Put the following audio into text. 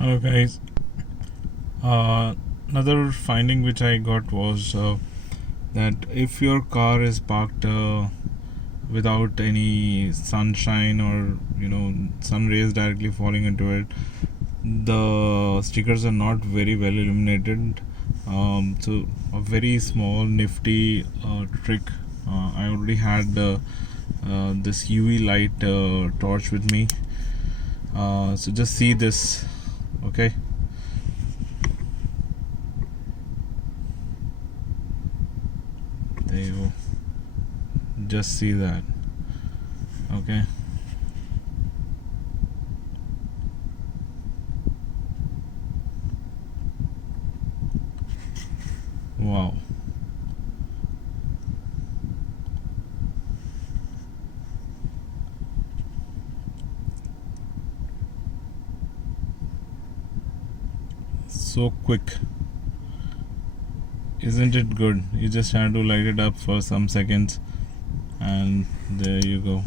Hello guys. Another finding which I got was that if your car is parked without any sunshine or sun rays directly falling into it, the stickers are not very well illuminated. So a very small nifty trick. I already had this UV light torch with me. So just see this, okay? There you go. Just see that, okay? Wow. So quick. Isn't it good? You just have to light it up for some seconds and there you go.